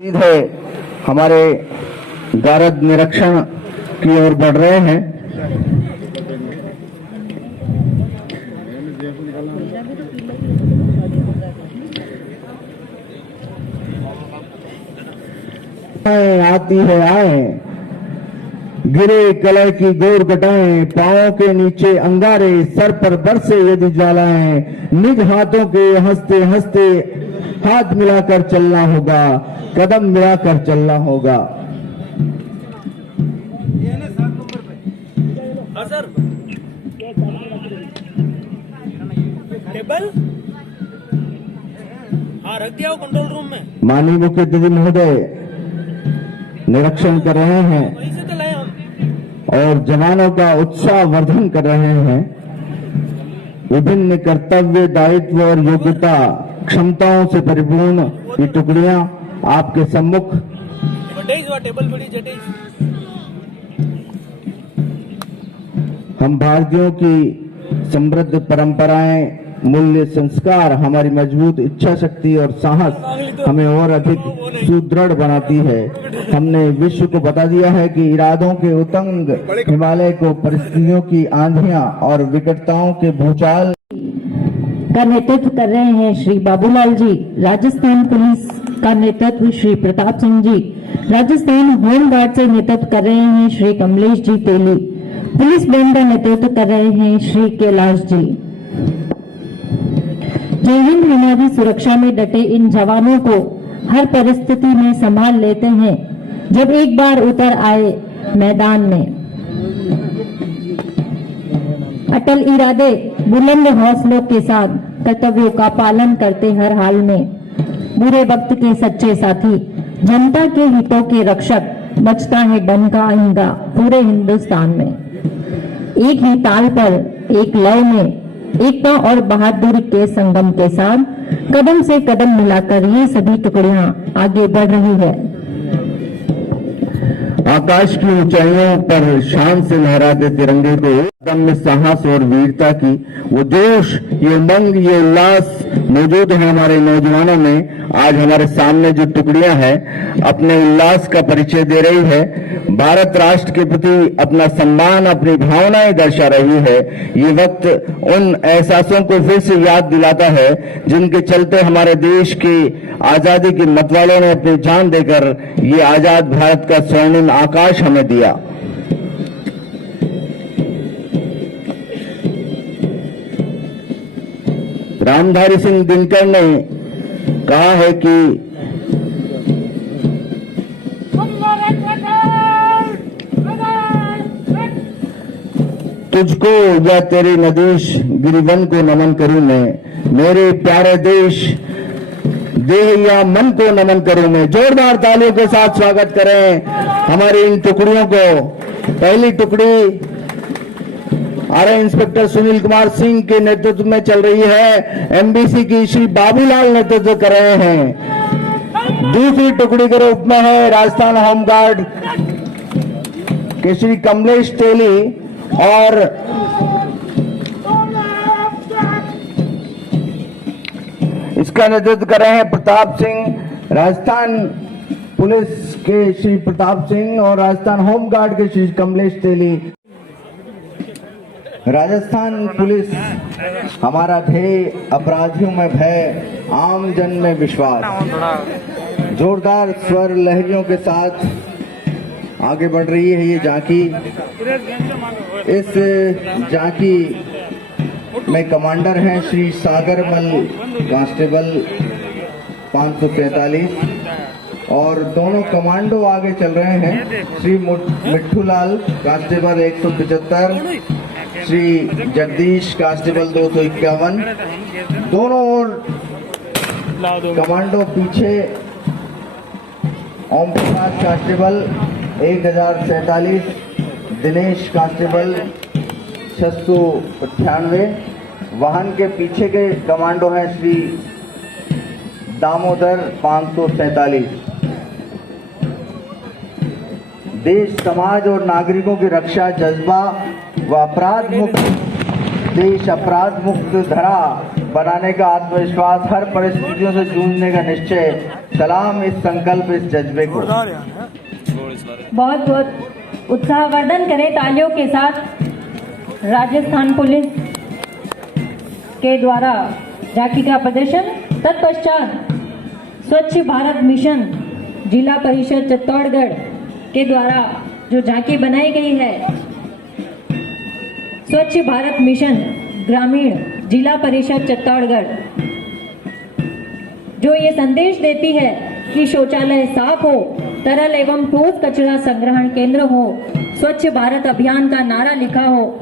सीधे हमारे गारद निरीक्षण की ओर बढ़ रहे हैं। आती है आए, गिरे कलय की गोर घटाएं, पांवों के नीचे अंगारे, सर पर बरसे यदि ज्वालाएं, निज हाथों के हंसते हंसते हाथ मिलाकर चलना होगा, कदम मिलाकर चलना होगा। टेबल हाँ रख दिया कंट्रोल रूम में। माननीय मुख्य अतिथि महोदय निरीक्षण कर रहे हैं वहीं से तो लाए हम। और जवानों का उत्साह वर्धन कर रहे हैं। विभिन्न कर्तव्य, दायित्व और योग्यता क्षमताओं से परिपूर्ण ये टुकड़ियां आपके सम्मुख टेबल बड़ी जटेज। हम भारतीयों की समृद्ध परंपराएं, मूल्य, संस्कार, हमारी मजबूत इच्छा शक्ति और साहस हमें और अधिक सुदृढ़ बनाती है। हमने विश्व को बता दिया है कि इरादों के उतंग हिमालय को परिस्थितियों की आंधियां और विकटताओं के भूचाल का नेतृत्व कर रहे हैं श्री बाबूलाल जी। राजस्थान पुलिस का नेतृत्व श्री प्रताप सिंह जी। राजस्थान होमगार्ड से नेतृत्व कर रहे हैं श्री कमलेश जी तेली। पुलिस बैंड का नेतृत्व कर रहे हैं श्री कैलाश जी। जय हिंद हमारी सुरक्षा में डटे इन जवानों को हर परिस्थिति में संभाल लेते हैं। जब एक बार उतर आए मैदान में, अटल इरादे, बुलंद हौसलों के साथ कर्तव्यों का पालन करते हर हाल में, बुरे वक्त के सच्चे साथी, जनता के हितों के रक्षक, बचता है डंका अहिंसा पूरे हिंदुस्तान में। एक ही ताल पर, एक लय में, एकता और बहादुरी के संगम के साथ कदम से कदम मिलाकर ये सभी टुकड़ियां आगे बढ़ रही है। आकाश की ऊंचाइयों पर शान से लहराते तिरंगे को दम साहस और वीरता की वो जोश, ये उमंग, ये उल्लास मौजूद है हमारे नौजवानों में। आज हमारे सामने जो टुकड़ियां हैं अपने उल्लास का परिचय दे रही है, भारत राष्ट्र के प्रति अपना सम्मान, अपनी भावनाएं दर्शा रही है। ये वक्त उन एहसासों को फिर से याद दिलाता है जिनके चलते हमारे देश की आजादी के मतवालों ने अपनी जान देकर ये आजाद भारत का स्वर्णिम आकाश हमें दिया। रामधारी सिंह दिनकर ने कहा है कि तुझको या तेरे नदीश गिरिवन को नमन करूं मैं, मेरे प्यारे देश देह या मन को नमन करूं मैं। जोरदार तालियों के साथ स्वागत करें हमारी इन टुकड़ियों को। पहली टुकड़ी आरए इंस्पेक्टर सुनील कुमार सिंह के नेतृत्व में चल रही है, एमबीसी की श्री बाबूलाल नेतृत्व कर रहे हैं। दूसरी टुकड़ी के रूप में है राजस्थान होमगार्ड के श्री कमलेश तेली और इसका नेतृत्व कर रहे हैं प्रताप सिंह। राजस्थान पुलिस के श्री प्रताप सिंह और राजस्थान होमगार्ड के श्री कमलेश तेली। राजस्थान पुलिस हमारा ध्येय, अपराधियों में भय, आम जन में विश्वास। जोरदार स्वर लहरियों के साथ आगे बढ़ रही है ये झांकी। इस झांकी में कमांडर हैं श्री सागरमल कांस्टेबल 543 और दोनों कमांडो आगे चल रहे हैं, श्री मिट्ठूलाल कांस्टेबल 175, श्री जगदीश कांस्टेबल 251। दोनों ओर कमांडो पीछे ओम प्रकाश कांस्टेबल 1047, दिनेश कांस्टेबल 698। वाहन के पीछे के कमांडो हैं श्री दामोदर 547। देश, समाज और नागरिकों की रक्षा जज्बा व अपराध मुक्त देश, अपराध मुक्त धरा बनाने का आत्मविश्वास, हर परिस्थितियों से जूझने का निश्चय, सलाम इस संकल्प, इस जज्बे को। बहुत बहुत उत्साहवर्धन करें तालियों के साथ राजस्थान पुलिस के द्वारा झांकी का प्रदर्शन। तत्पश्चात स्वच्छ भारत मिशन जिला परिषद चित्तौड़गढ़ के द्वारा जो झांकी बनाई गई है, स्वच्छ भारत मिशन ग्रामीण जिला परिषद चित्तौड़गढ़, जो ये संदेश देती है कि शौचालय साफ हो, तरल एवं ठोस कचरा संग्रहण केंद्र हो, स्वच्छ भारत अभियान का नारा लिखा हो,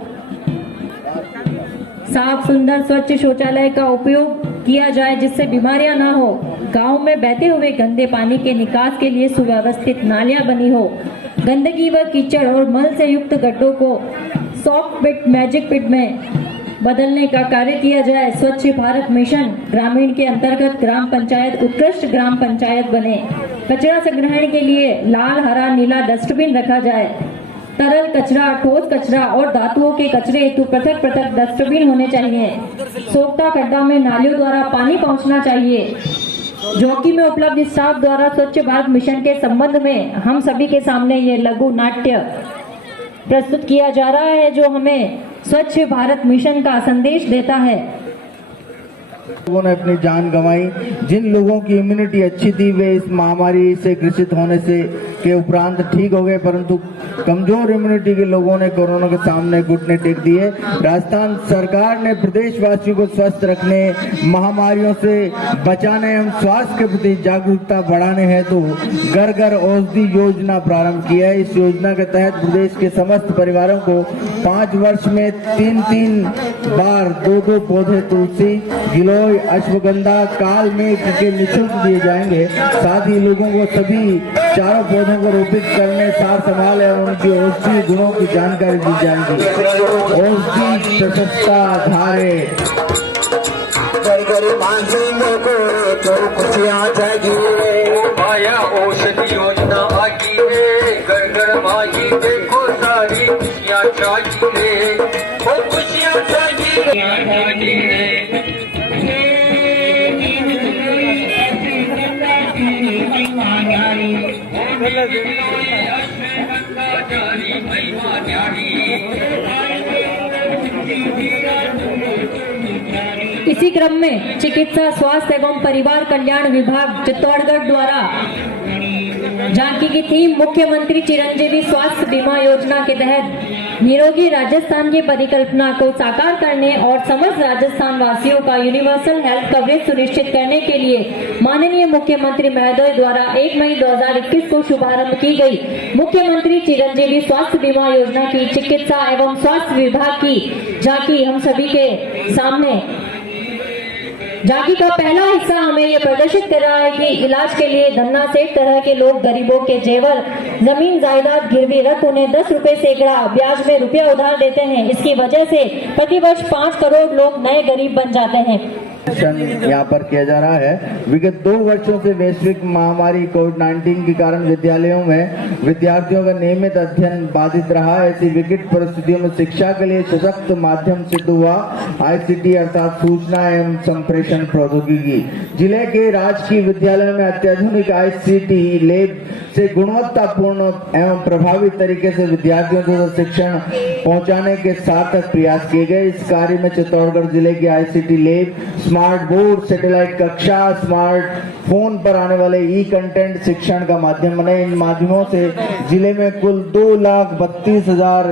साफ सुंदर स्वच्छ शौचालय का उपयोग किया जाए जिससे बीमारियां ना हो, गांव में बहते हुए गंदे पानी के निकास के लिए सुव्यवस्थित नालियां बनी हो, गंदगी व कीचड़ और मल से युक्त गड्ढों को सॉफ्ट पिट, मैजिक पिट में बदलने का कार्य किया जाए। स्वच्छ भारत मिशन ग्रामीण के अंतर्गत ग्राम पंचायत उत्कृष्ट ग्राम पंचायत बने। कचरा संग्रहण के लिए लाल, हरा, नीला डस्टबिन रखा जाए। तरल कचरा, ठोस कचरा और धातुओं के कचरे हेतु पृथक पृथक डस्टबिन होने चाहिए। सोखता खड्डा में नालियों द्वारा पानी पहुंचना चाहिए। जौकी में उपलब्ध स्टाफ द्वारा स्वच्छ भारत मिशन के संबंध में हम सभी के सामने ये लघु नाट्य प्रस्तुत किया जा रहा है, जो हमें स्वच्छ भारत मिशन का संदेश देता है। लोगों ने अपनी जान गंवाई। जिन लोगों की इम्यूनिटी अच्छी थी वे इस महामारी से ग्रसित होने से के उपरांत ठीक हो गए, परंतु कमजोर इम्यूनिटी के लोगों ने कोरोना के सामने घुटने टेक दिए। राजस्थान सरकार ने प्रदेशवासियों को स्वस्थ रखने, महामारियों से बचाने एवं स्वास्थ्य के प्रति जागरूकता बढ़ाने हेतु घर घर औषधि योजना प्रारंभ की है। इस योजना के तहत प्रदेश के समस्त परिवारों को 5 वर्ष में 3 बार 2 पौधे तुलसी, गिलोय, अश्वगंधा, काल मेघ के निःशुल्क दिए जाएंगे। साथ ही लोगों को सभी चारों पौधों को रोपित करने, सार संभाल और उनकी औषधीय गुणों की जानकारी दी जाएगी। औषधि प्रशस्ता धारे खुशियाँ जागी माया औषधि योजना आगी है, घर घर माही देखो सारी खुशियाँ जागी वो खुशियाँ जागी इसी क्रम में चिकित्सा, स्वास्थ्य एवं परिवार कल्याण विभाग चित्तौड़गढ़ द्वारा झांकी की थीम मुख्यमंत्री चिरंजीवी स्वास्थ्य बीमा योजना के तहत निरोगी राजस्थान की परिकल्पना को साकार करने और समस्त राजस्थान वासियों का यूनिवर्सल हेल्थ कवरेज सुनिश्चित करने के लिए माननीय मुख्यमंत्री महोदय द्वारा 1 मई 2021 को शुभारंभ की गई मुख्यमंत्री चिरंजीवी स्वास्थ्य बीमा योजना की चिकित्सा एवं स्वास्थ्य विभाग की झांकी हम सभी के सामने। झांकी का पहला हिस्सा हमें ये प्रदर्शित कर रहा है कि इलाज के लिए धन्ना सेठ तरह के लोग गरीबों के जेवर, जमीन जायदाद गिरवी रख उन्हें 10 रुपए सैकड़ा ब्याज में रुपया उधार देते हैं। इसकी वजह से प्रतिवर्ष 5 करोड़ लोग नए गरीब बन जाते हैं। यहाँ पर किया जा रहा है। विगत 2 वर्षों से वैश्विक महामारी कोविड-19 के कारण विद्यालयों में विद्यार्थियों का नियमित अध्ययन बाधित रहा। ऐसी विकट परिस्थितियों में शिक्षा के लिए सशक्त माध्यम सिद्ध हुआ ICT अर्थात सूचना एवं संप्रेषण प्रौद्योगिकी। जिले के राजकीय विद्यालय में अत्याधुनिक ICT लैब से गुणवत्तापूर्ण एवं प्रभावी तरीके से विद्यार्थियों को शिक्षण पहुंचाने के सार्थक प्रयास किए गए। इस कार्य में चित्तौड़गढ़ जिले के ICT lab, smart board, satellite कक्षा, स्मार्ट फोन पर आने वाले कंटेंट शिक्षण का माध्यम बने। इन माध्यमों से जिले में कुल 2,32,000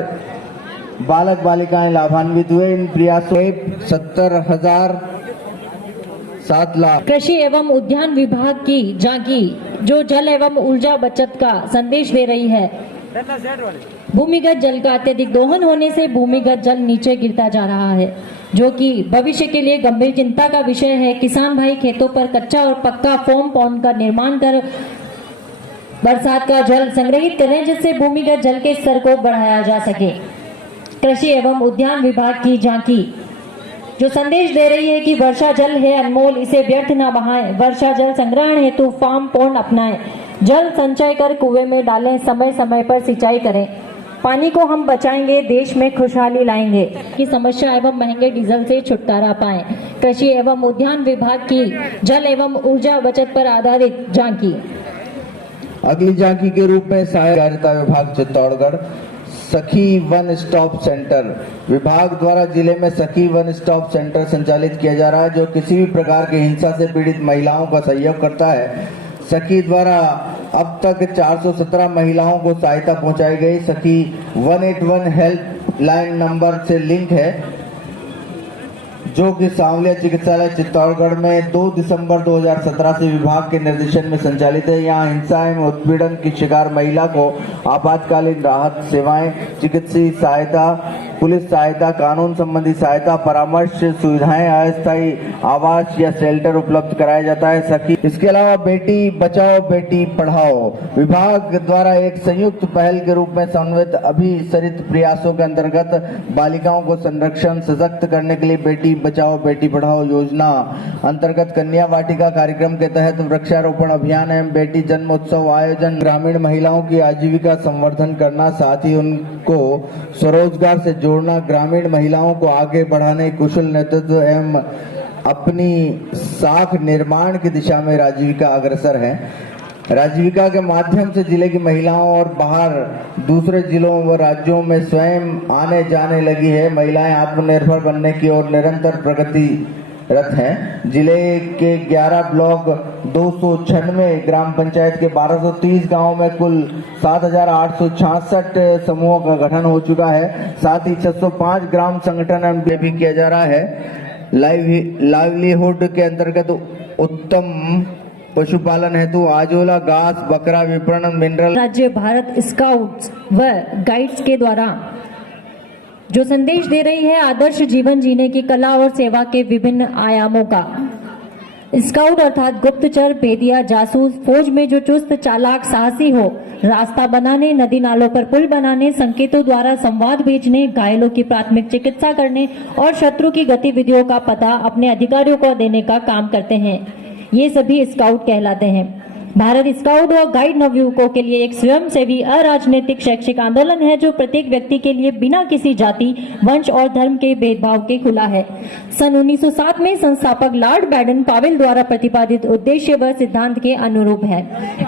बालक बालिकाएं लाभान्वित हुए। इन प्रयासों 70,007 लाख। कृषि एवं उद्यान विभाग की झांकी जो जल एवं ऊर्जा बचत का संदेश दे रही है। भूमिगत जल का अत्यधिक दोहन होने से भूमिगत जल नीचे गिरता जा रहा है, जो कि भविष्य के लिए गंभीर चिंता का विषय है। किसान भाई खेतों पर कच्चा और पक्का फोम पॉन्ड का निर्माण कर बरसात का जल संग्रहित करें, जिससे भूमिगत जल के स्तर को बढ़ाया जा सके। कृषि एवं उद्यान विभाग की झांकी जो संदेश दे रही है कि वर्षा जल है अनमोल, इसे व्यर्थ न बहाएं। वर्षा जल संग्रहण हेतु फार्म पॉन्ड अपनाएं, जल संचय कर कुएं में डालें, समय समय पर सिंचाई करें। पानी को हम बचाएंगे, देश में खुशहाली लाएंगे कि समस्या एवं महंगे डीजल से छुटकारा पाएं। कृषि एवं उद्यान विभाग की जल एवं ऊर्जा बचत पर आधारित झांकी। अगली झांकी के रूप में सहकारिता विभाग चित्तौड़गढ़ सखी वन स्टॉप सेंटर विभाग द्वारा जिले में सखी वन स्टॉप सेंटर संचालित किया जा रहा है, जो किसी भी प्रकार की हिंसा से पीड़ित महिलाओं का सहयोग करता है। सखी द्वारा अब तक 417 महिलाओं को सहायता पहुंचाई गई। सखी 181 हेल्पलाइन नंबर से लिंक है, जो कि सांवलिया चिकित्सालय चित्तौड़गढ़ में 2 दिसंबर 2017 से विभाग के निर्देशन में संचालित है। यहाँ हिंसा एवं उत्पीड़न की शिकार महिला को आपातकालीन राहत सेवाएं, चिकित्सीय सहायता, पुलिस सहायता, कानून संबंधी सहायता, परामर्श सुविधाएं, अस्थायी आवास या शेल्टर उपलब्ध कराया जाता है। सखी इसके अलावा बेटी बचाओ बेटी पढ़ाओ विभाग द्वारा एक संयुक्त पहल के रूप में समन्वित अभिसरित प्रयासों के अंतर्गत बालिकाओं को संरक्षण सशक्त करने के लिए बेटी बचाओ बेटी पढ़ाओ योजना अंतर्गत कन्या वाटिका कार्यक्रम के तहत वृक्षारोपण अभियान एवं बेटी जन्मोत्सव आयोजन, ग्रामीण महिलाओं की आजीविका संवर्धन करना, साथ ही उनको स्वरोजगार से जोड़ना, ग्रामीण महिलाओं को आगे बढ़ाने, कुशल नेतृत्व एवं अपनी साख निर्माण की दिशा में राजीविका अग्रसर है। राजीविका के माध्यम से जिले की महिलाओं और बाहर दूसरे जिलों व राज्यों में स्वयं आने जाने लगी है। महिलाएं आत्मनिर्भर बनने की ओर निरंतर प्रगतिरत हैं। जिले के 11 ब्लॉक 296 ग्राम पंचायत के 1230 गांवों में कुल 7,866 समूहों का गठन हो चुका है। साथ ही 605 ग्राम संगठन भी किया जा रहा है। लाइवलीहुड के अंतर्गत उत्तम पशुपालन हेतु आजोला घास बकरा विपणन मिनरल राज्य भारत स्काउट्स व गाइड्स के द्वारा जो संदेश दे रही है आदर्श जीवन जीने की कला और सेवा के विभिन्न आयामों का। स्काउट अर्थात गुप्तचर, भेदिया, जासूस, फौज में जो चुस्त, चालाक, साहसी हो, रास्ता बनाने, नदी नालों पर पुल बनाने, संकेतों द्वारा संवाद भेजने, घायलों की प्राथमिक चिकित्सा करने और शत्रु की गतिविधियों का पता अपने अधिकारियों को देने का काम करते हैं। ये सभी स्काउट कहलाते हैं। भारत स्काउट और गाइड नवयुवकों के लिए एक स्वयंसेवी अराजनीतिक शैक्षिक आंदोलन है, जो प्रत्येक व्यक्ति के लिए बिना किसी जाति, वंश और धर्म के भेदभाव के खुला है। सन 1907 में संस्थापक लॉर्ड बैडन पावेल द्वारा प्रतिपादित उद्देश्य व सिद्धांत के अनुरूप है,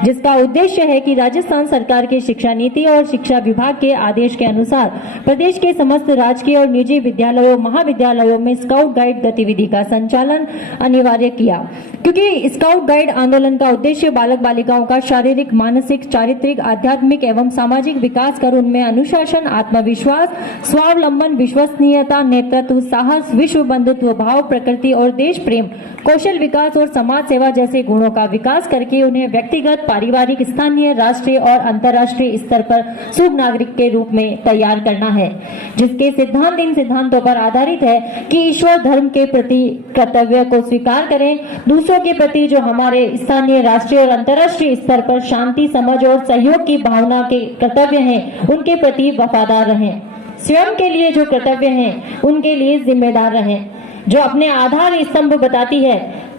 जिसका उद्देश्य है कि राजस्थान सरकार की शिक्षा नीति और शिक्षा विभाग के आदेश के अनुसार प्रदेश के समस्त राजकीय और निजी विद्यालयों, महाविद्यालयों में स्काउट गाइड गतिविधि का संचालन अनिवार्य किया, क्योंकि स्काउट गाइड आंदोलन का उद्देश्य बालक बालिकाओं का शारीरिक, मानसिक, चारित्रिक, आध्यात्मिक एवं सामाजिक विकास कर उनमें अनुशासन, आत्मविश्वास, स्वावलंबन, विश्वसनीयता, नेतृत्व, साहस, विश्व बंधुत्व भाव, प्रकृति और देश प्रेम, कौशल विकास और समाज सेवा जैसे गुणों का विकास करके उन्हें व्यक्तिगत, पारिवारिक, स्थानीय, राष्ट्रीय और अंतर्राष्ट्रीय स्तर पर शुभ नागरिक के रूप में तैयार करना है, जिसके सिद्धांत इन सिद्धांतों पर आधारित है कि ईश्वर, धर्म के प्रति कर्तव्य को स्वीकार करें, दूसरों के प्रति जो हमारे स्थानीय, राष्ट्रीय और अंतर्राष्ट्रीय स्तर पर शांति, समझ और सहयोग की भावना के कर्तव्य हैं, उनके प्रति वफादार रहें, स्वयं के लिए जो कर्तव्य हैं उनके लिए जिम्मेदार रहें, जो अपने आधार स्तंभ बताती है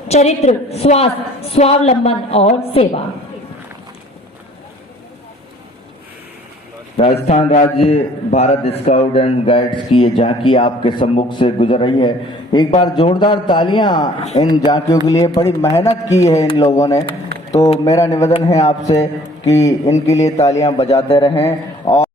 चरित्र, स्वास्थ्य, स्वावलंबन और सेवा। राजस्थान राज्य भारत स्काउट एंड गाइड्स की ये झांकी आपके सम्मुख से गुजर रही है। एक बार जोरदार तालियां इन झांकियों के लिए। बड़ी मेहनत की है इन लोगों ने, तो मेरा निवेदन है आपसे कि इनके लिए तालियां बजाते रहें और